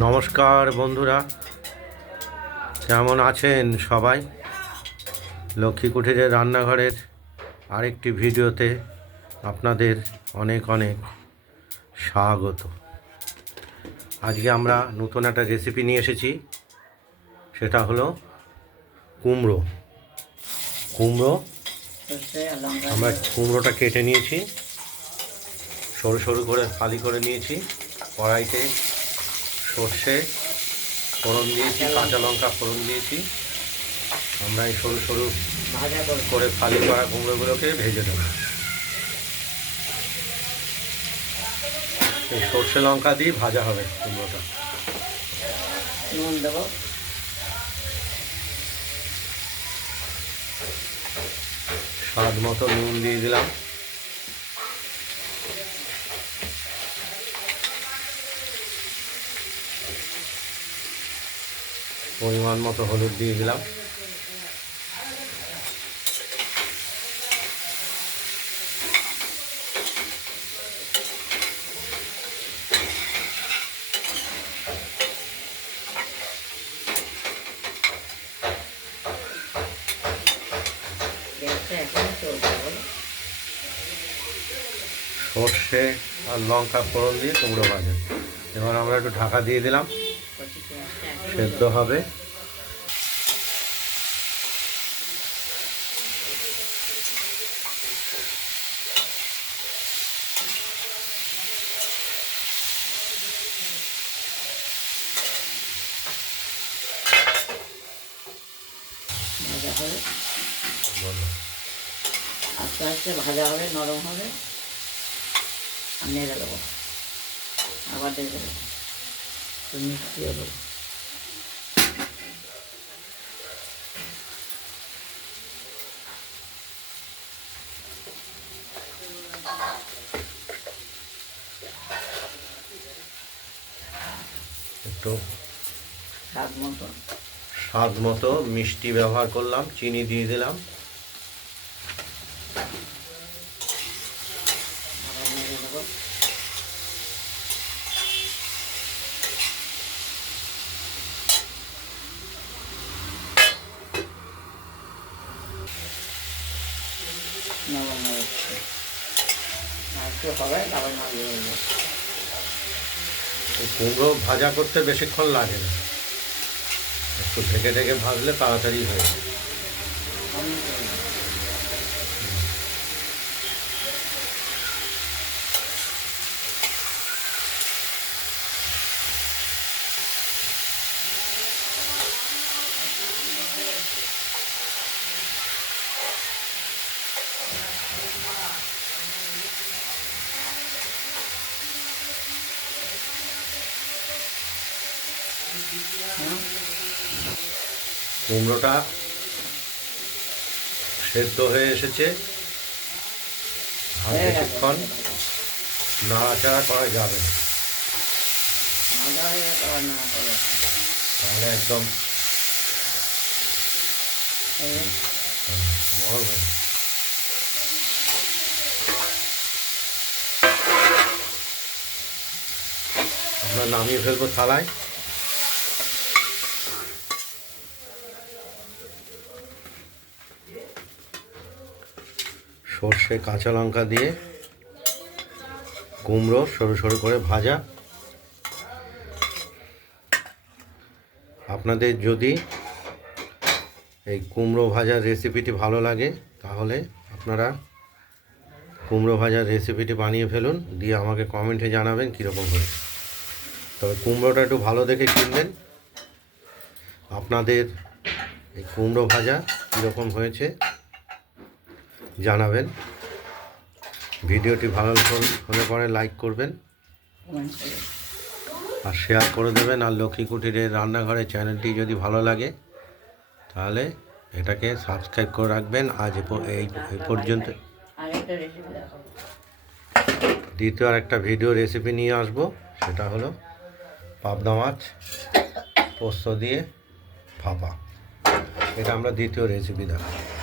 নমস্কার বন্ধুরা। কেমন আছেন সবাই? লক্ষ্মী কুঠিরের রান্নাঘরের আরেকটি ভিডিওতে আপনাদের অনেক অনেক স্বাগত। আজকে আমরা নতুন একটা রেসিপি নিয়ে এসেছি। সেটা হলো কুমড়ো। কুমড়ো আমরা কুমড়োটা কেটে নিয়েছি। সরু সরু করে ফালি করে নিয়েছি। কড়াইতে সর্ষে ফোড়ন দিয়েছি কাঁচা লঙ্কা ফোড়ন দিয়েছি। আমরা এই সরু সরু করে করে ফালি করা কুমড়োগুলোকে ভেজে দেবো এই সর্ষে লঙ্কা দিয়ে ভাজা হবে কুমড়োটা। নুন দেবো। স্বাদ মতো নুন দিয়ে দিলাম। পরিমাণ মতো হলুদ দিয়ে দিলাম। সর্ষে আর লঙ্কা ফোড়ন দিয়ে কুমড়ো ভাজা। এবার আমরা একটু ঢাকা দিয়ে দিলাম। সেদ্ধ হবে। আস্তে আস্তে ভাজা হবে, নরম হবে। আর নেড়ে দেবো। আবার দেখে দেবো। মিষ্টিও দেবো। একটু স্বাদ মতো। স্বাদ মতো মিষ্টি ব্যবহার করলাম চিনি দিয়ে দিলাম। নরম আর হবে আবার নামিয়ে কুমড়ো ভাজা করতে বেশিক্ষণ লাগে না। একটু ঢেকে ঢেকে ভাজলে তাড়াতাড়ি হয়ে যায়। কুমড়োটা সেদ্ধ হয়ে এসেছে। আর বেশিক্ষণ নাড়াচাড়া করা যাবে। তাহলে একদম হবে আমরা নামিয়ে ফেলব থালায়। সর্ষে, কাঁচা লঙ্কা দিয়ে কুমড়ো সরু সরু করে ভাজা। আপনাদের যদি এই কুমড়ো ভাজার রেসিপিটি ভালো লাগে, তাহলে আপনারা কুমড়ো ভাজার রেসিপিটি বানিয়ে ফেলুন, দিয়ে আমাকে কমেন্টে জানাবেন কীরকম হয়েছে। তবে কুমড়োটা একটু ভালো দেখে কিনবেন। আপনাদের এই কুমড়ো ভাজা কীরকম হয়েছে জানাবেন। ভিডিওটি ভালো হল- পরে লাইক করবেন। আর শেয়ার করে দেবেন। আর লক্ষ্মী কুটিরের রান্নাঘরের চ্যানেলটি যদি ভালো লাগে, তাহলে এটাকে সাবস্ক্রাইব করে রাখবেন। আজ এই পর্যন্ত দ্বিতীয় আর একটা ভিডিও রেসিপি নিয়ে আসব। সেটা হলো পাবদা মাছ, পোস্ত দিয়ে ভাপা। এটা আমরা দ্বিতীয় রেসিপি দেখাবো।